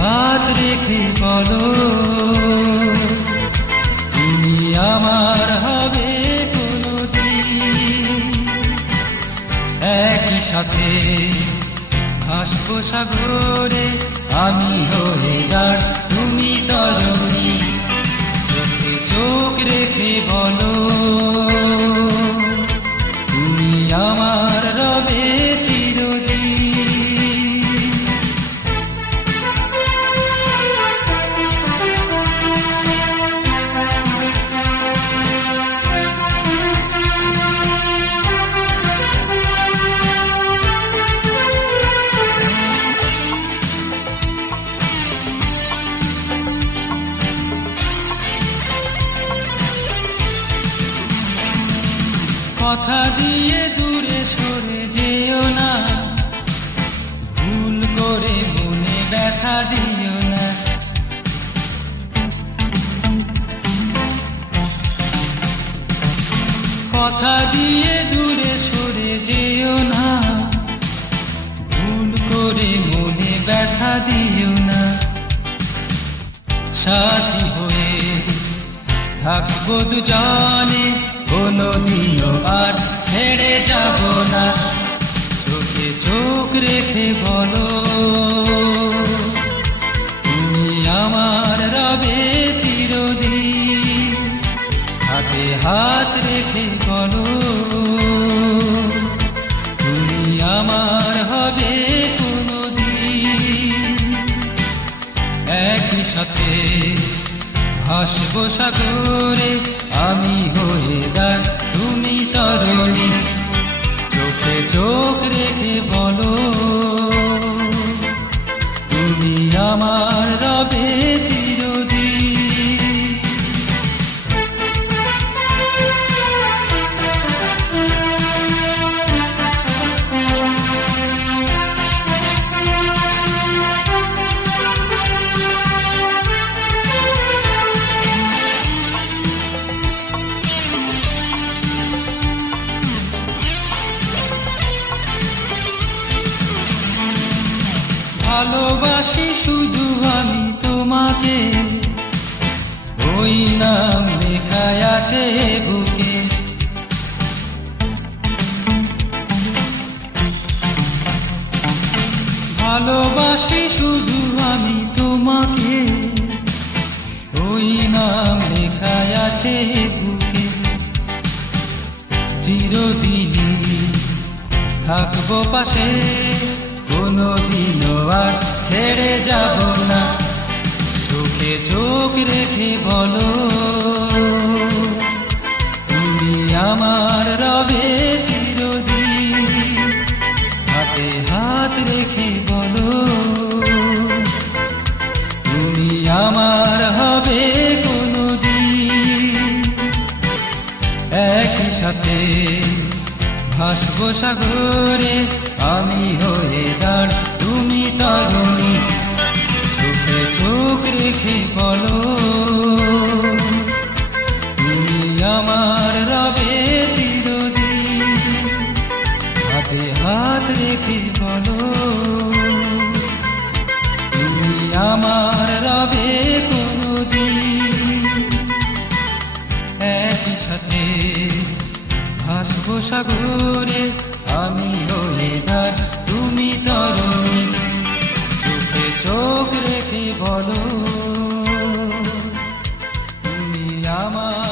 হাত রেখে বলো তুমি আমার হবে কোনদিন। একই সাথে ভাসবো সাগরে, আমি হয়ে দাঁড় তুমি তরুণী। চোখে চোখ রেখে বলো তুমি আমার রবে চিরদিন। কথা দিয়ে দূরে সরে যেও না, ভুল করে মনে ব্যথা দিও না। কথা দিয়ে দূরে সরে যেও না, ভুল করে মনে ব্যথা দিও না। সাথী হয়ে থাকবো দুজনে, কোনদিনও আর ছেড়ে যাব না। চোখে চোখ রেখে বলো তুমি আমার রবে চিরদিন। হাতে হাত রেখে বলো তুমি আমার হবে কোনদিন। একই সাথে ভাসবো সাগরে, আমি হয়ে দাঁড় তুমি তরুণী। চোখে চোখ রেখে বলো তুমি আমার রবে চিরদিন। ভালোবাসি শুধু আমি তোমাকে, ওই নাম লেখায় আছে বুকে। ভালোবাসি শুধু আমি তোমাকে, ওই নাম লেখায় আছে বুকে। চিরদিনই থাকবো পাশে, কোনদিনও আর ছেড়ে যাব না। চোখে চোখ রেখে বলো তুমি আমার রবে চিরদিন। হাতে হাত রেখে বলো তুমি আমার হবে কোনদিন। একই সাথে ভাসবো সাগরে, আমি হয়ে দাঁড় তুমি তরুণী। চোখে চোখ রেখে বলো তুমি আমার রবে চিরদিন। হাতে হাত রেখে বলো তুমি আমার রবে কোনদিন। একই সাথে ভাসবো সাগরে, আমি হয়ে দাঁড় তুমি তরুণী। চোখে চোখ রেখে বলো তুমি আমার